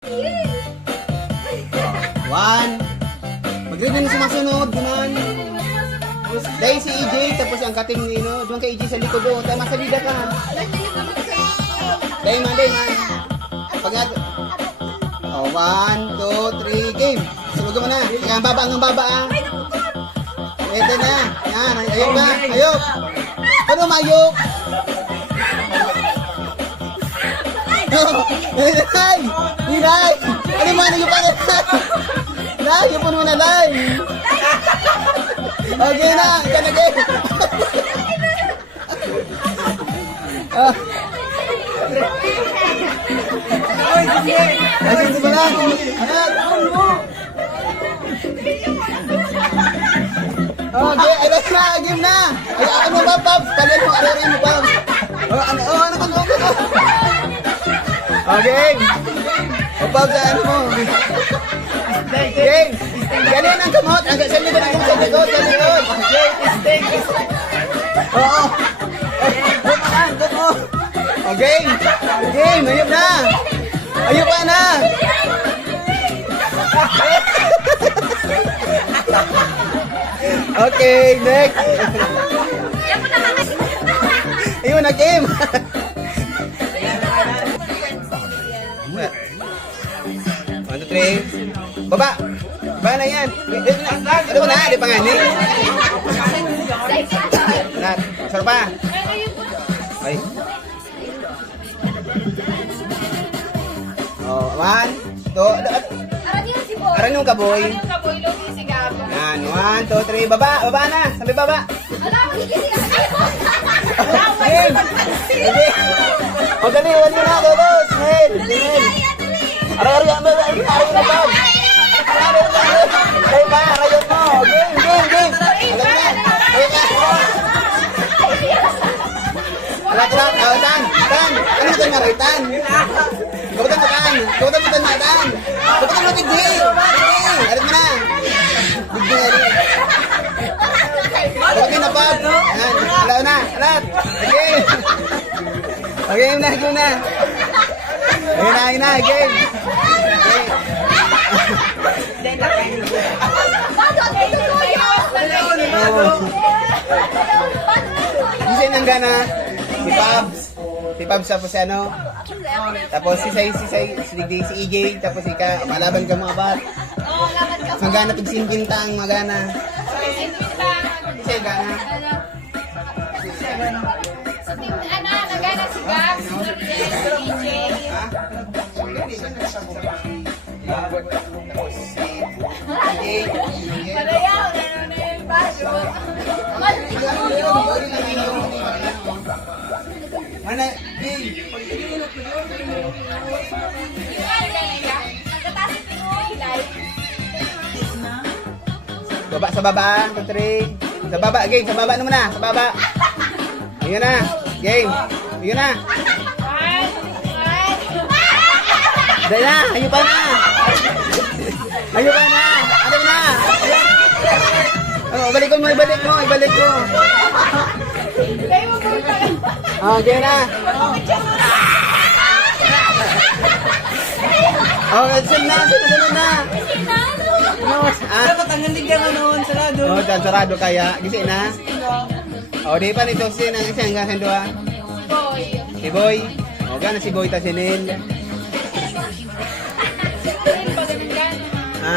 One. Mag-review na sumasunod. Gunan. Dahil si EJ, tapos ang kating ni, no? Doon kay EJ sa likod, oh. Tayo, masalida ka. Dahil man. Pag nga, oh, 1, 2, 3, game. Sunugan mo na. Ang baba, ah. Ito na. Yan, ayok na. Ayok. Ano mayok? Hilay! Ano mo, ayok ka na. Ayok mo na, Lay. Okay na, ika na, game. Asin ba lang? Okay, ayos na, game na. Ano ba, Pops? Palihan mo, alarin mo, Pops. Ano. Okay. Pops, ano mo? Game. Galing ang kamot. Sa likod. Oo. Good mo. Okay. Game, ayun na. Ayun pa na. Okay, next. Ayun na, game. One, two, three. Baba. Baba na yan. Ano na? Di pa nga ni. Masarap pa. Ay. Oh, 1, 2. Aran yung kaboy. Yan, 1, 2, 3. Baba na. Sabi baba. O, dali na. Dodos. Aray na, Bob. Aray pa, arayon mo. Game. Alat. Tan. Ano ito nga rin, Tan? Kabutan mo, Tan. Kabutan mo, Bigdi. Arit mo na. Bigdi nga rin. Okay na, Bob. Alat na. Okay na. Ayun na, game. Kasi nanggana si Pabs tapos si ano, tapos si EJ, tapos ika, malaban ka mga bat. Magana tigsin bintang, magana. Kasi gana. Nagana si Gabs, si EJ. Palayaw na yung baso. Mana? Baba sa baba, Patrick. Sa baba, game. Sa baba naman na. Sa baba. Ayun na. Game. Ayun na. Dahil na. Ayun pa na. Ano na? Oh, ibalik mo. Oh, game na. Oh, sunod na. Dapat ang hindi ka noon sarado. Oh, dan sarado kaya. Gisi na. Oh, di pa nito sin ang isang gasan doa. Boy. Si Boy. Oh, gana si Boy ta sinil. Ha?